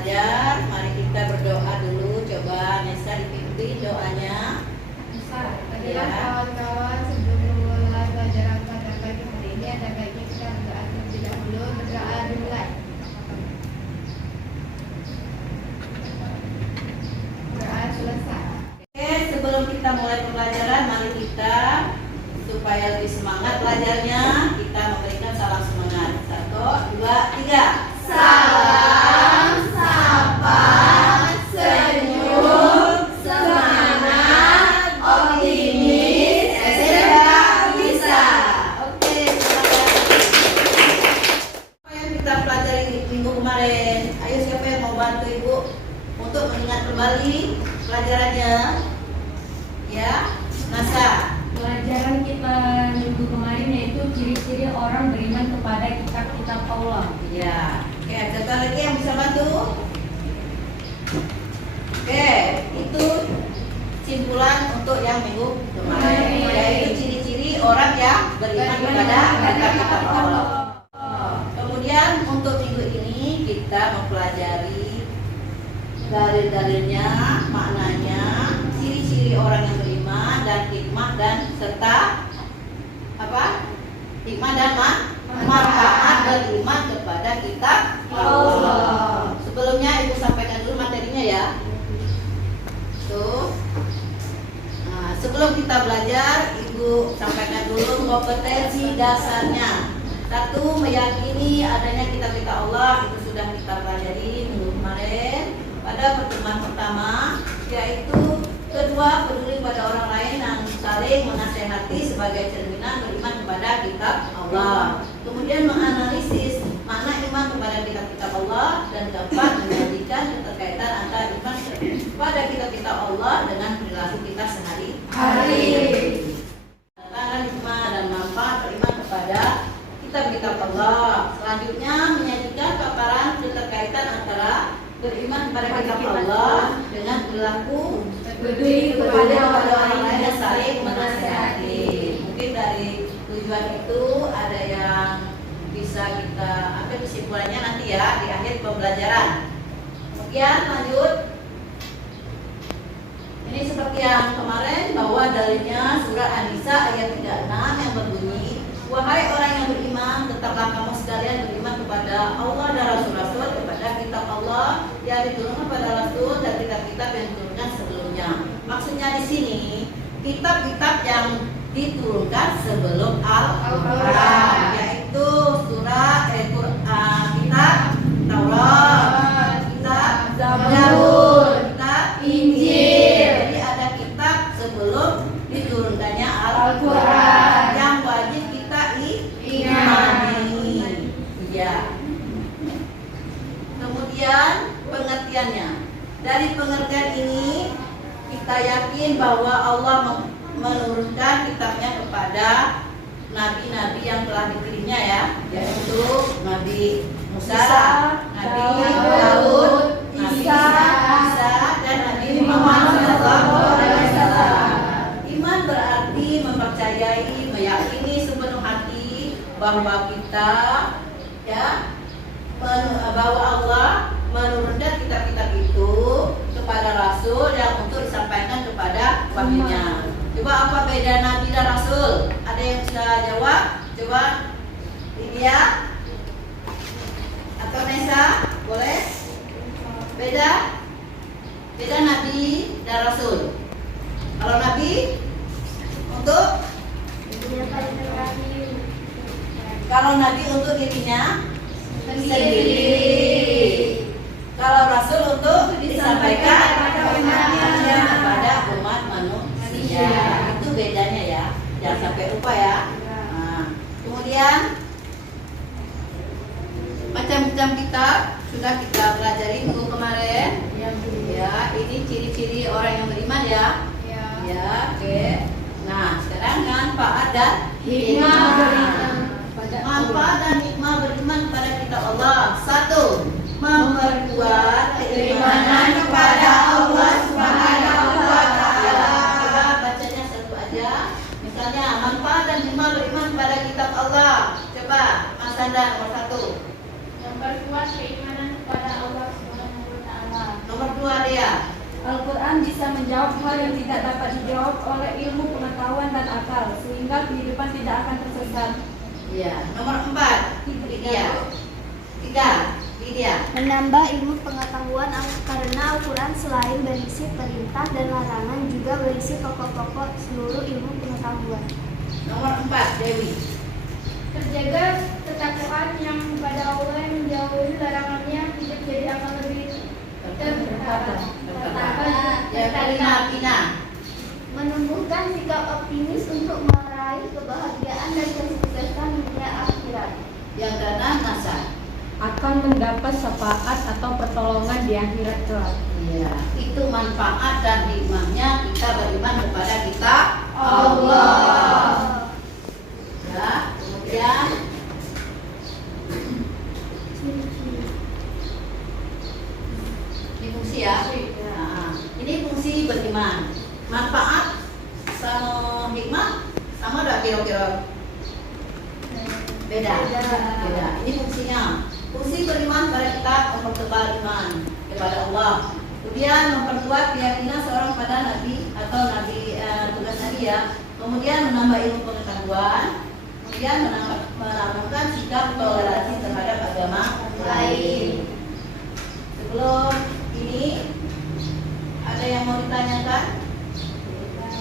belajar, mari kita berdoa dulu. Coba Nesa dipimpin doanya. Baiklah kawan-kawan, sebelum memulai pelajaran pada pagi hari ini ada baiknya kita berdoa terlebih dahulu. Berdoa dimulai. Berdoa selesai. Oke, sebelum kita mulai pembelajaran, mari kita supaya lebih semangat belajarnya, kita memberikan salam semangat. 1, 2, 3. Salam, sapa, senyum, semangat, optimis, SMK bisa. Oke, apa yang kita pelajari minggu kemarin? Ayo, siapa yang mau bantu Ibu untuk mengingat kembali pelajarannya? Ya, Nasa. Pelajaran kita minggu kemarin yaitu ciri-ciri orang beriman kepada kitab-kitab Allah. Ya, oke, ada lagi yang bisa bantu? Oke, itu simpulan untuk yang minggu kemarin, yaitu ciri-ciri orang yang beriman kepada kitab-kitab Allah. Kemudian untuk minggu ini kita mempelajari dalil-dalilnya, maknanya, ciri-ciri orang yang beriman dan hikmah dan serta apa? Hikmah dan manfaat beriman kepada kitab Allah. Sebelumnya Ibu sampaikan dulu materinya ya. Tuh. Nah, sebelum kita belajar, Ibu sampaikan dulu kompetensi dasarnya. 1, meyakini adanya kitab-kitab Allah, itu sudah kita pelajari minggu kemarin pada pertemuan pertama, yaitu 2, peduli pada orang lain dan saling menasehati sebagai cerminan beriman kepada kitab Allah. Kemudian menganalisis makna iman kepada kitab-kitab Allah, dan 4, menjadikan keterkaitan antara iman kepada kitab-kitab Allah dengan perilaku kita sehari-hari. Tentang hikmah dan manfaat beriman kepada kitab-kitab Allah. Selanjutnya menyajikan paparan keterkaitan antara beriman kepada kitab Allah dengan perilaku peduli kepada orang lain dan saling menasihati. Mungkin dari tujuan itu ada yang bisa kita ambil kesimpulannya nanti ya di akhir pembelajaran. Kemudian lanjut. Ini seperti yang kemarin bahwa dalilnya surah An-Nisa ayat 36 yang berbunyi, wahai orang yang beriman, tetaplah kamu sekalian beriman kepada Allah dan Rasul-Rasul, kepada kitab Allah yang diturunkan kepada Rasul dan kitab-kitab yang diturunkan sebelumnya. Maksudnya di sini kitab-kitab yang diturunkan sebelum Al-Quran, yaitu surah kitab Taurat, kitab Zabur, kitab Injil. Jadi ada kitab sebelum diturunkannya Al-Quran yang wajib kita imani. Ya. Kemudian pengertiannya. Dari pengertian ini kita yakin bahwa Allah menurunkan kitabnya kepada nabi-nabi yang telah dipilihnya ya, yaitu Nabi Musa, Nabi Daud, Nabi Isa, dan Nabi Muhammad SAW. Iman berarti mempercayai, meyakini sepenuh hati bahwa kita ya bahwa Allah menurunkan kitab-kitab itu kepada Rasul yang untuk disampaikan kepada wahyunya. Coba apa beda Nabi dan Rasul? Ada yang bisa jawab? Coba Lydia atau Nesa, boleh? Beda? Beda Nabi dan Rasul. Kalau Nabi untuk kalau Nabi untuk dirinya sendiri. Kalau Rasul untuk disampaikan kepada umat manusia. Itu bedanya ya. Jangan sampai lupa ya. Nah, kemudian macam-macam kitab sudah kita pelajari minggu kemarin. Ya, ini ciri-ciri orang yang beriman ya. Ya, oke. Nah, sekarang manfaat dan hikmah. Manfaat dan hikmah beriman kepada kitab Allah. 1, memperkuat keimanan kepada Allah Subhanahu wa Ta'ala. Coba bacanya satu aja. Misalnya, manfaat dan hikmah beriman kepada kitab Allah. Coba, Mas Sandra nomor 1. Memperkuat keimanan kepada Allah Subhanahu wa hal yang tidak dapat dijawab oleh ilmu pengetahuan dan akal, sehingga kehidupan tidak akan tersesat. Iya. Nomor 4. Lydia. Menambah ilmu pengetahuan karena Al-Quran selain berisi perintah dan larangan juga berisi pokok-pokok seluruh ilmu pengetahuan. Nomor 4. Dewi. Terjaga ketakwaan yang kepada Allah yang menjauhi larangannya, hidup jadi akan lebih tertata. Yang kelima, Tina. Menumbuhkan sikap optimis untuk meraih kebahagiaan dan kesuksesan dunia akhirat. Yang keenam, Nasa. Akan mendapat syafaat atau pertolongan di akhirat kelak. Iya, itu manfaat dan hikmahnya kita beriman kepada kita Allah. Ya, kemudian ini fungsi ya. Nah, ini fungsi beriman. Manfaat sama hikmah sama enggak kira-kira? Beda. Ini fungsinya. Fungsi beriman pada kita mempertebal iman kepada Allah. Kemudian memperkuat keyakinan seorang pada nabi atau tugas nabi ya. Kemudian menambah ilmu pengetahuan. Kemudian menanamkan sikap toleransi terhadap agama lain. Sebelum ini ada yang mau ditanyakan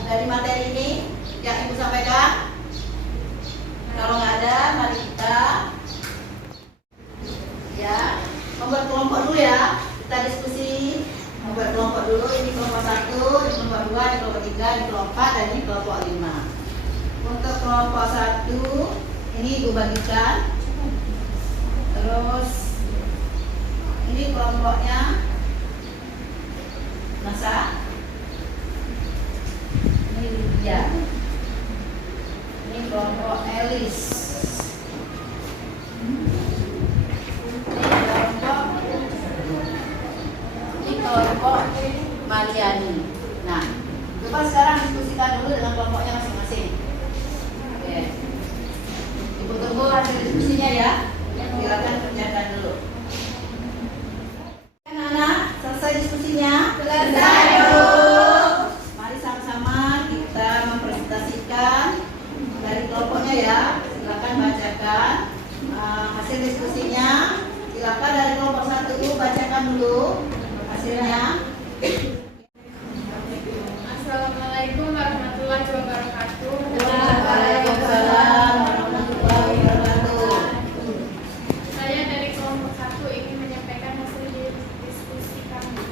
dari materi ini yang Ibu sampaikan? Kalau nggak ada, mari kita ya membuat kelompok dulu ya. Kita diskusi membuat kelompok dulu. Ini kelompok 1, ini kelompok 2, ini kelompok 3, ini kelompok 4, dan ini kelompok 5. Untuk kelompok 1 ini Ibu bagikan. Terus ini kelompoknya Nasa. Ini Lydia. Ini kelompok Elis. Ini kelompok Mariani. Nah, coba sekarang diskusikan dulu dengan kelompoknya masing-masing. Oke. Ibu tunggu hasil diskusinya ya. Silakan kerjakan dulu. Anak-anak, selesai diskusinya? Selesai. Mari sama-sama kita mempresentasikan dari kelompoknya ya. Silakan bacakan hasil diskusinya. Silakan dari kelompok 1 bacakan dulu hasilnya. Assalamualaikum warahmatullahi wabarakatuh. Waalaikumsalam warahmatullahi wabarakatuh. Saya dari kelompok 1 ingin menyampaikan hasil diskusi kami.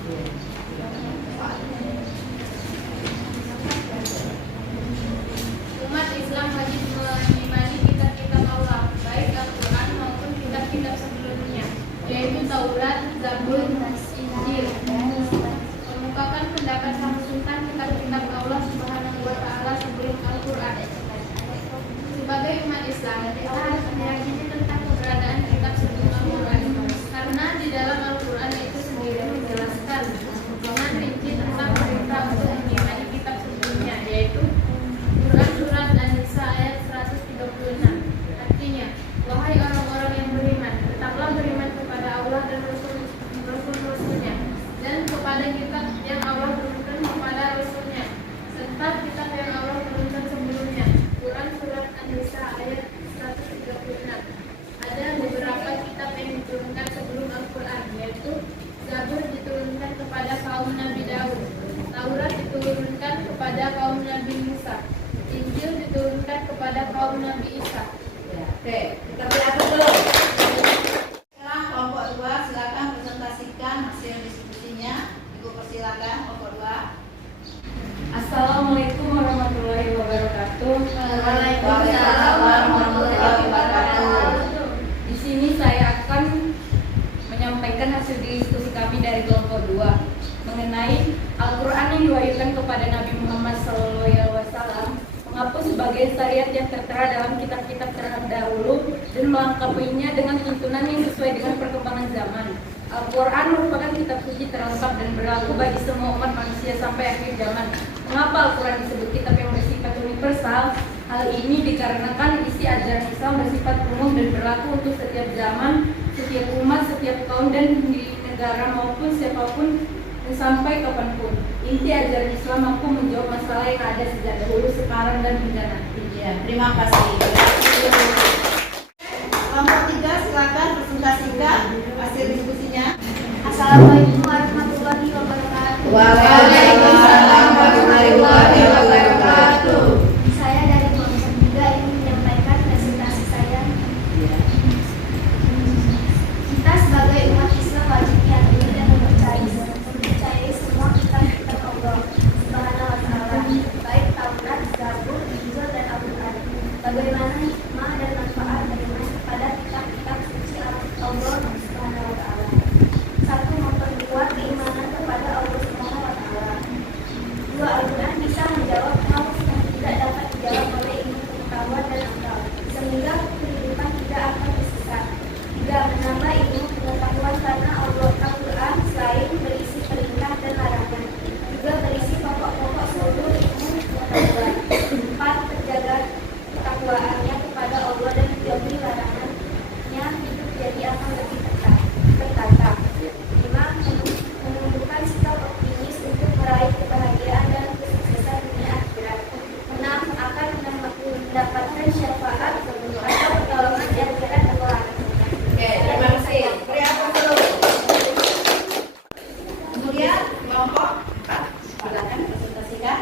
Umat Islam wajib mengimani kitab-kitab Allah, baik Al-Quran maupun kitab-kitab sebelumnya, yaitu Taurat, Zabur, Injil. Mengumpulkan pendapat sang sultan kitab-kitab Allah Subhanahu wa Ta'ala sebelum Al-Quran. Sebagai umat Islam, kita harus meyakini tentang keberadaan kitab sebelum Al-Quran, karena di dalam Al-Quran itu sendiri menjelaskan dengan rinci tentang perintah untuk mengimani kitab sebelumnya, yaitu Quran surat An-Nisa ayat 136. Artinya, wahai orang-orang yang beriman, tetaplah beriman kepada Allah dan Rasul-Rasulnya, dan kepada kitab yang Allah turunkan kepada Rasulnya, serta kitab yang Allah turunkan sebelumnya. Quran surat An-Nisa ayat 136. Ada beberapa kitab yang diturunkan sebelum Al-Quran, yaitu Zabur diturunkan kepada kaum Nabi Daud, Taurat diturunkan kepada kaum Nabi Musa, Injil diturunkan kepada kaum Nabi Isa. Ya, oke, kita beri dulu. Sekarang kelompok 2 silakan presentasikan hasil diskusinya. Ibu persilakan kelompok 2. Assalamualaikum warahmatullahi wabarakatuh. Waalaikumsalam warahmatullahi wabarakatuh. Di sini saya akan menyampaikan hasil diskusi kami dari kelompok 2 mengenai Al-Quran yang diwahyukan kepada Nabi Muhammad SAW, menghapus sebagai syariat yang tertera dalam kitab-kitab terdahulu dan melengkapinya dengan tuntunan yang sesuai dengan perkembangan zaman. Al-Quran merupakan kitab suci terlengkap dan berlaku bagi semua umat manusia sampai akhir zaman. Mengapa Al-Quran disebut kitab yang bersifat universal? Hal ini dikarenakan isi ajaran Islam bersifat umum dan berlaku untuk setiap zaman, setiap umat, setiap kaum, dan di negara maupun siapapun dan sampai kapanpun. Inti ajaran Islam mampu menjawab masalah yang ada sejak dahulu, sekarang, dan hingga nanti. Ya, terima kasih. Kelompok 3 silakan presentasikan hasil diskusinya. Assalamualaikum warahmatullahi wabarakatuh. Waalaikumsalam warahmatullahi wabarakatuh. Saya dari kelompok 3 ingin menyampaikan presentasi saya. Kita sebagai umat Islam wajib meyakini dan mempercayai semua kitab-kitab Allah Subhanahu wa Ta'ala, baik Taurat, Zabur, Injil, dan Al-Quran. Bagaimana hikmah dan manfaat beriman kepada kitab-kitab suci Allah Subhanahu wa Ta'ala. 1. Memperkuat keimanan kepada Allah Subhanahu wa Ta'ala. 2. Al-Quran bisa menjawab hal yang tidak dapat dijawab oleh ilmu pengetahuan dan akal, sehingga kehidupan tidak akan tersesat. 3. Menambah ilmu pengetahuan karena Al-Quran selain berisi perintah dan larangan, juga berisi pokok-pokok seluruh ilmu pengetahuan. 4. Terjaga ketakwaannya kepada Allah dan menjauhi larangannya, hidup jadi akan lebih tertata. 5. Menumbuhkan sikap optimis untuk meraih kebahagiaan dan kesuksesan dunia akhirat. 6. Akan mendapatkan syafaat atau pertolongan di akhirat kelak. Oke, terima kasih. Beri aplaus dulu. Kemudian kelompok 4 silakan presentasikan.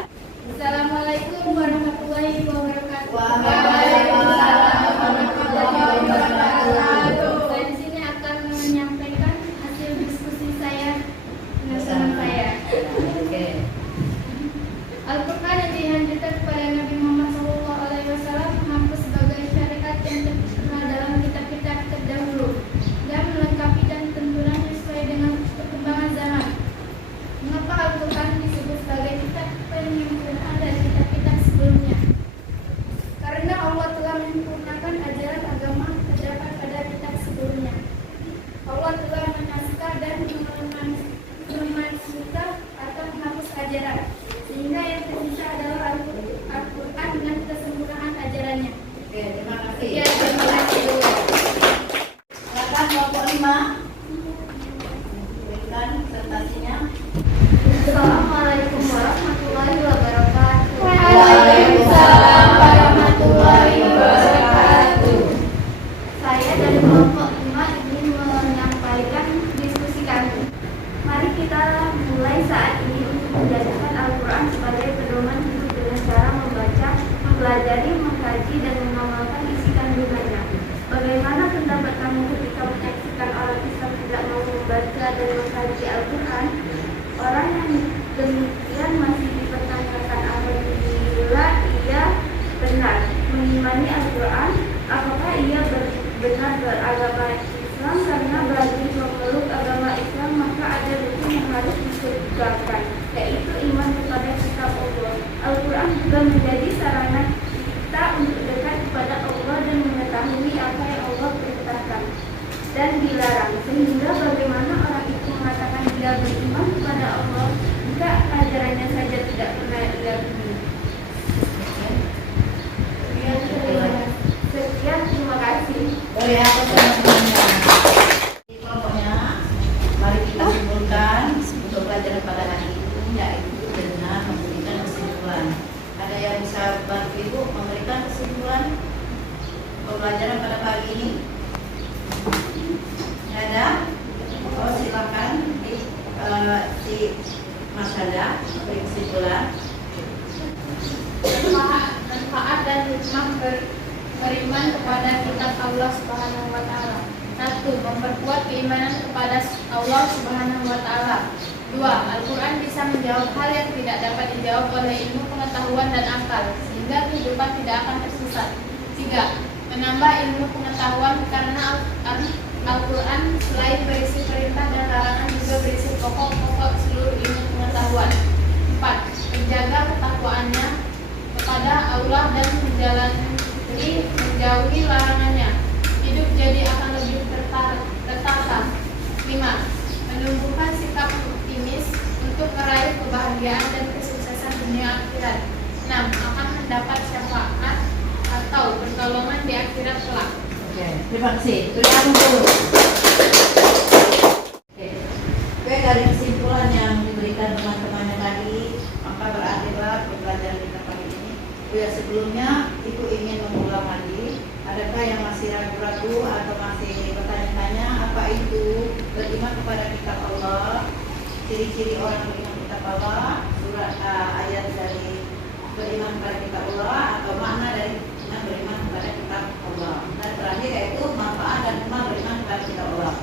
Assalamualaikum warahmatullahi wabarakatuh. Waalaikumsalam warahmatullahi wabarakatuh. Saya di sini akan menyampaikan hasil diskusi saya dengan teman saya. Oke. Al-Quran yang dianjurkan kepada Nabi Muhammad SAW menghapus sebagai syariat yang tertera dalam kitab-kitab terdahulu dan melengkapi dan tenturannya sesuai dengan perkembangan zaman. Mengapa Al-Quran disebut sebagai kitab penyempurnaan dari kitab-kitab sebelumnya? Karena Allah telah menyempurnakan ajaran agama terdapat pada kitab sebelumnya. Allah telah menaskah dan memansuhkan atau menghapus ajaran, sehingga yang tersisa adalah Al-Quran dengan kesempurnaan ajarannya. Oke, terima kasih. Ya, terima kasih. Silakan kelompok 5. Berikan presentasinya. Assalamualaikum warahmatullahi wabarakatuh. Waalaikumsalam warahmatullahi wabarakatuh. Saya dari kelompok 5 ingin menyampaikan diskusi kami. Mari kita mulai saat ini untuk menjadikan Al-Quran sebagai pedoman hidup dengan cara membaca, mempelajari, mengkaji, dan mengamalkan isi kandungannya. Bagaimana pendapat kamu ketika menyaksikan orang Islam tidak mau membaca dan mengkaji Al-Quran? Orang yang demikian masih dipertanyakan apabila ia benar mengimani Al-Quran, apakah ia benar beragama Islam? Karena bagi pemeluk agama Islam maka ada rukun yang harus ditegakkan, yaitu iman kepada kitab Allah. Al-Quran juga menjadi sarana kita untuk dekat kepada Allah dan mengetahui apa yang Allah perintahkan dan dilarang. Sehingga bagaimana orang itu mengatakan dia beriman kepada Allah jika ajarannya saja tidak pernah ia penuhi? Sekian, terima kasih. Boleh aku teman-temannya. Di kelompoknya, mari kita simpulkan untuk pelajaran pada hari itu, yaitu dengan memberikan kesimpulan. Ada yang bisa bantu Ibu memberikan kesimpulan pembelajaran pada pagi ini? Ada? Oh, silakan si Mas Hada memberi kesimpulan. Manfaat dan hikmah beriman kepada kitab Allah Subhanahu wa Ta'ala. 1. Memperkuat keimanan kepada Allah Subhanahu wa Ta'ala. 2. Al-Quran bisa menjawab hal yang tidak dapat dijawab oleh ilmu pengetahuan dan akal, sehingga kehidupan tidak akan tersesat. 3. Menambah ilmu pengetahuan karena Al-Quran selain berisi perintah dan larangan juga berisi pokok-pokok seluruh ilmu pengetahuan. 4. Menjaga ketakwaannya kepada Allah dan menjauhi larangannya, hidup jadi akan lebih tertata. 5. Menumbuhkan sikap optimis untuk meraih kebahagiaan dan kesuksesan dunia akhirat. 6. Akan mendapat syafaat atau pertolongan di akhirat kelak. Oke, terima kasih. Beri aplaus dulu. Oke, dari kesimpulan yang diberikan dan teman-temannya tadi, maka berakhirlah pembelajaran kita pagi ini. Oh ya, sebelumnya Ibu ingin mengulang lagi, adakah yang masih ragu-ragu atau masih bertanya-tanya apa itu beriman kepada kitab Allah, ciri-ciri orang beriman kitab Allah, surat ayat dari beriman kepada kitab Allah, atau makna dari beriman kepada kitab Allah, dan terakhir yaitu manfaat dan hikmah beriman kepada kitab Allah.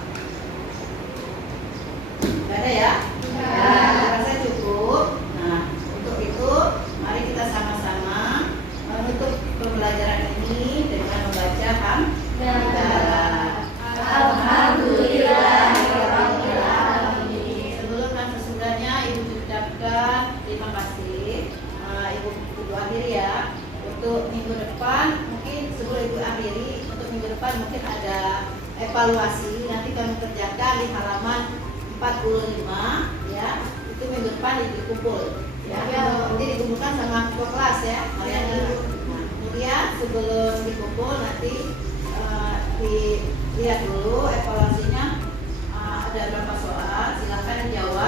Gak ada ya? Ya, rasa cukup. Nah, untuk itu mari kita sama-sama menutup pembelajaran ini dengan membaca hamdalah. Alhamdulillahirabbil alamin. Sebelum dan sesudahnya Ibu ucapkan terima kasih. Ibu akhiri ya. Untuk minggu depan mungkin sebelum Ibu akhiri, untuk minggu depan mungkin ada evaluasi. Nanti kami kerjakan di halaman 45 ya. Itu minggu depan dikumpul ya. Nanti dikumpulkan sama ketua kelas ya. Kalian nah, kemudian sebelum dikumpul nanti dilihat dulu evaluasinya, ada berapa soal, silakan jawab.